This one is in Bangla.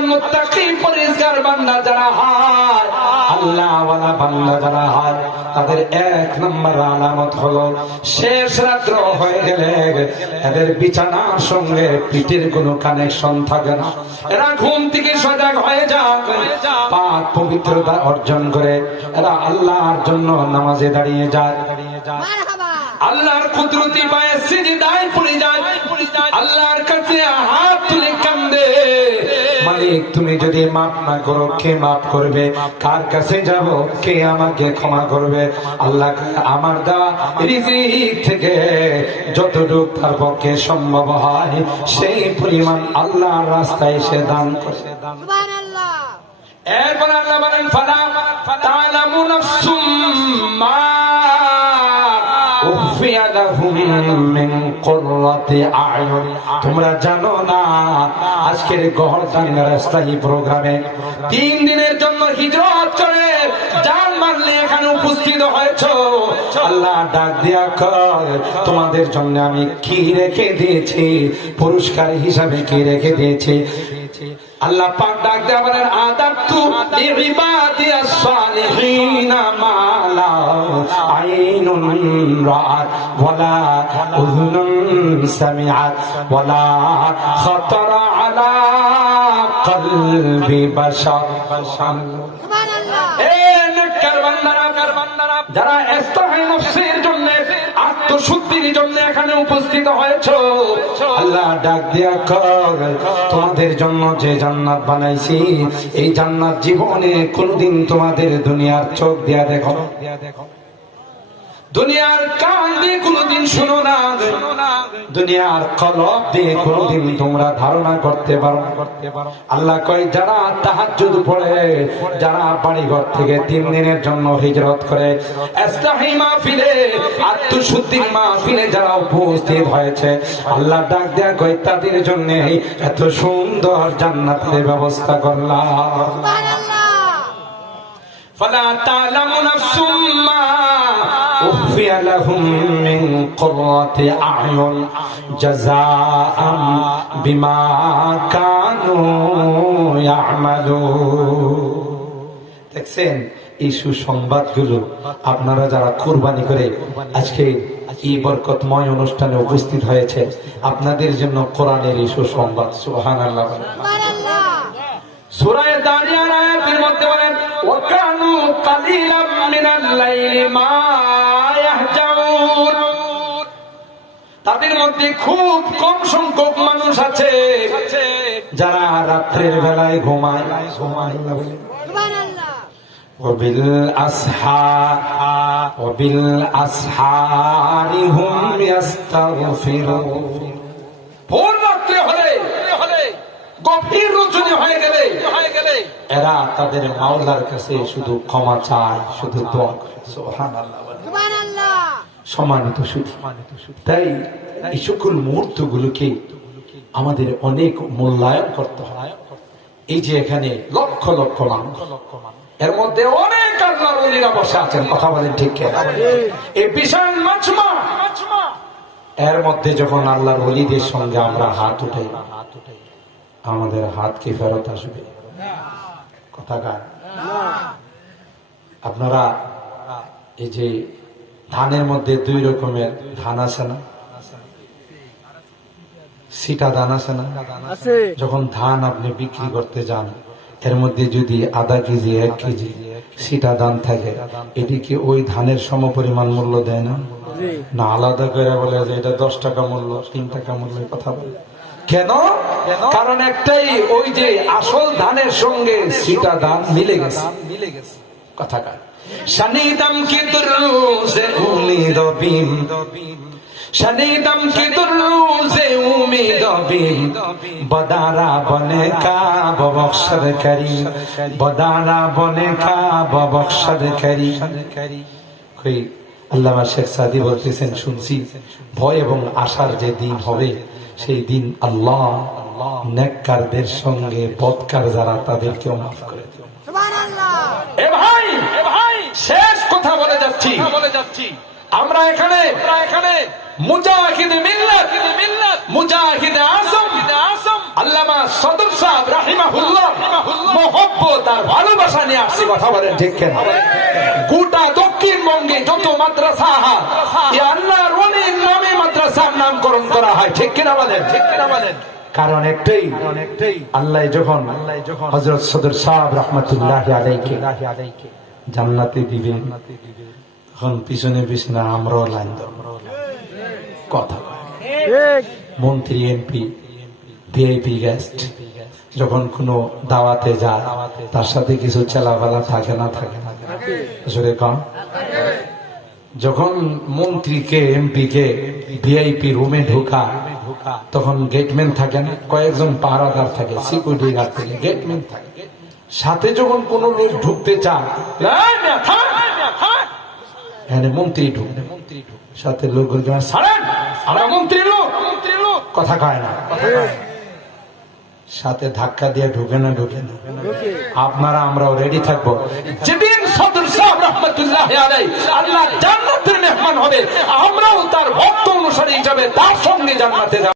বলেন মুত্তাকি পরিষ্কার বান্দা যারা হয়, আল্লাহ ওয়ালা বান্দা যারা হয়, তাদের এক নম্বর আলামত হলো শেষ রাত্র হয়ে গেলে এদের বিছানার সঙ্গে পিঠের কোনো কানেকশন থাকে না। এরা ঘুম থেকে সজাগ হয়ে যায়, পাক পবিত্রতা অর্জন করে এরা আল্লাহর জন্য নামাজে দাঁড়িয়ে যায়, আল্লাহর কুদরতি পায়ে সিজদায় পড়ে যায়, আল্লাহর কাছে হাত তুলে কান্দে, মালিক তুমি যদি মাফ না করো কে মাফ করবে, কার কাছে যাব কে আমাকে ক্ষমা করবে। আল্লাহ আমার দেওয়া রিজিক থেকে যতটুকু তার পক্ষে সম্ভব হয় সেই পরিমাণ আল্লাহর রাস্তায় সে দান করে। সুবহানাল্লাহ। এরপর আল্লাহ বলেন ফালা তা'লামু নাফসুম মা উখফিয়া লাহুম মিন কুররাতি আ'য়ুন। তোমরা জানো না আজকের গহরদাঙ্গা রাস্তায় প্রোগ্রামে 3 দিনের জন্য হিজরত করে জান মারলে এখানে উপস্থিত হয়েছো, আল্লাহ ডাক দিয়া কয় তোমাদের জন্য আমি কি রেখে দিয়েছি, পুরস্কার হিসাবে কি রেখে দিয়েছি। আল্লাহ পাক ডাক দেয়া বলেন আদাতু লিইবাদিয়াস সালিহিনা মা লা আইনুন রাআত ওয়ালা উযুনুন সামিআত ওয়ালা খাতারা আলা কলবি বাশার। সুবহানাল্লাহ। এ নেককার বান্দারা যারা ইস্তাহি নফসের জন্য আত্মশুদ্ধির জন্য এখানে উপস্থিত হয়েছো, আল্লাহ ডাক দিয়া কয় তোমাদের জন্য যে জান্নাত বানাইছি এই জান্নাত জীবনে কোনদিন তোমাদের দুনিয়ার চোখ দিয়া দেখো, দুনিয়ার কান দিয়ে কোনদিন শুনো না, দুনিয়ার কলব দিয়ে কোনদিন তোমরা ধারণা করতে পারো। আল্লাহ কয় যারা তাহাজ্জুদ পড়ে, যারা বাড়িঘর থেকে 3 দিনের জন্য হিজরত করে ইস্তাহি মাহফিলে আত্মশুদ্ধির মাহফিলে যারা উপস্থিত হয়েছে, আল্লাহ ডাক দেয়া কয় তাদের জন্য এত সুন্দর জান্নাতের ব্যবস্থা করলাম। সুবহানাল্লাহ। ফালা তা'লামু নাফসুম মা উখফিয়া লাহুম মিন কুররাতি আ'য়ুন জাযাআম বিমা কানু ইয়া'মালুন। দেখছেন এই সুসংবাদগুলো আপনারা যারা কুরবানি করে আজকে এই বরকতময় অনুষ্ঠানে উপস্থিত হয়েছে, আপনাদের জন্য কোরআনের এই সুসংবাদ। সুবহানাল্লাহ। সুবহানাল্লাহ। সূরা দারিয়াত আয়াতের মধ্যে বলেন ওয়া কানু কালিলাম মিনাল লাইলি মা ইয়াহজাউন। তাদের মধ্যে খুব কম সংখ্যক মানুষ আছে যারা রাত্রের বেলায় ঘুমায়। সুবহানাল্লাহ। وبالأسحار هم يستغفرون। ভোর রাত্রে হলে গভীর রজনী হয়ে গেলে এরা তাদের মাওলার কাছে শুধু ক্ষমা চায়, শুধু দোয়া করে। সুবহানাল্লাহ। সম্মানিত শুধু তাই এই সকল মুহূর্তগুলোকে আমাদের অনেক মূল্যায়ন করতে হয়। এই যে এখানে লক্ষ লক্ষ মানুষ, এর মধ্যে অনেক আল্লাহর ওলিরা বসে আছেন, কথা বলেন ঠিক কিনা? এই বিশাল মাজমা, এর মধ্যে যখন আল্লাহর ওলিদের সঙ্গে আমরা হাত উঠাই, আমাদের হাত কি ফেরত আসবে? কথা গান। আপনারা এই যে ধানের মধ্যে 2 রকমের ধান আছে না, সিটা ধান আছে না? যখন ধান আপনি বিক্রি করতে যান, এর মধ্যে যদি আধা কেজি 1 কেজি সিটা ধান থাকে, এটি কি ওই ধানের সমপরিমাণ মূল্য দেয় না? না, আলাদা করে বলে যে এটা 10 টাকা মূল্য, 3 টাকা মূল্য কথা বলে। কেন? কারণ একটাই, ওই যে আসল ধানের সঙ্গে সিটা ধান মিলে গেছে। কথা কার শানিদাম কি দুরুজে উমিদ বিম, শানিদাম কি দুরুজে উমিদ বিম, বদারা বনে কা ববখশর করি, বদারা বনে কা ববখশর করি। কই আল্লামা শেখ সাদি বলতেছেন, শুনছি ভয় এবং আশার যে দিন হবে, সেই দিন আল্লাহ নেককারদের সঙ্গে বদকার যারা তাদেরকেও মাফ করে দেন। সুবহানাল্লাহ। এ ভাই শেষ কথা বলে যাচ্ছি, আমরা এখানে মুজাহিদ মিল্লাত মুজাহিদ আজম আল্লামা সদর সাহেব রাহিমাহুল্লাহ তার ভালোবাসা নিয়ে আসছি, কথা বলেন ঠিক কিনা? গোটা দক্ষিণবঙ্গে যত মাদ্রাসা এই আল্লাহর ওলির নামে মাদ্রাসার নামকরণ করা হয়, ঠিক কিনা বলেন? ঠিক কিনা বলেন? কারণ একটাই, আল্লাহ যখন হযরত সদর সাহেব রাহমাতুল্লাহি আলাইহি জান্নাতে দিবেন, তখন পিছনে পিছনে আমরাও লাইন ধরব, কথা ঠিক। মন্ত্রী, এমপি, ভিআইপি গেস্ট যখন কোনো দাওয়াতে যায়, তার সাথে কিছু চেলাফেলা থাকে না? থাকে না? আসলে কম। যখন মন্ত্রীকে, এমপিকে ভিআইপি রুমে ঢোকা, তখন গেটম্যান থাকে না? কয়েকজন পাহারাদার থাকে, সিকিউরিটি গার্ড থাকে, গেটম্যান থাকে। সাথে যখন কোন লোক ঢুকতে চায়, মন্ত্রী ঢুকবে, সাথে লোক ছাড়েন, আমরা মন্ত্রী লোক, কথা কয় না, সাথে ধাক্কা দিয়ে ঢুকে না? ঢুকে না? আপনারা আমরাও রেডি থাকবো, যেদিন সদর সাহেব রাহমাতুল্লাহি আলাইহি আল্লাহ জান্নাতের মেহমান হবে, আমরাও তার ভক্ত অনুসারী হিসাবে তার সঙ্গে জান্নাতে যাব।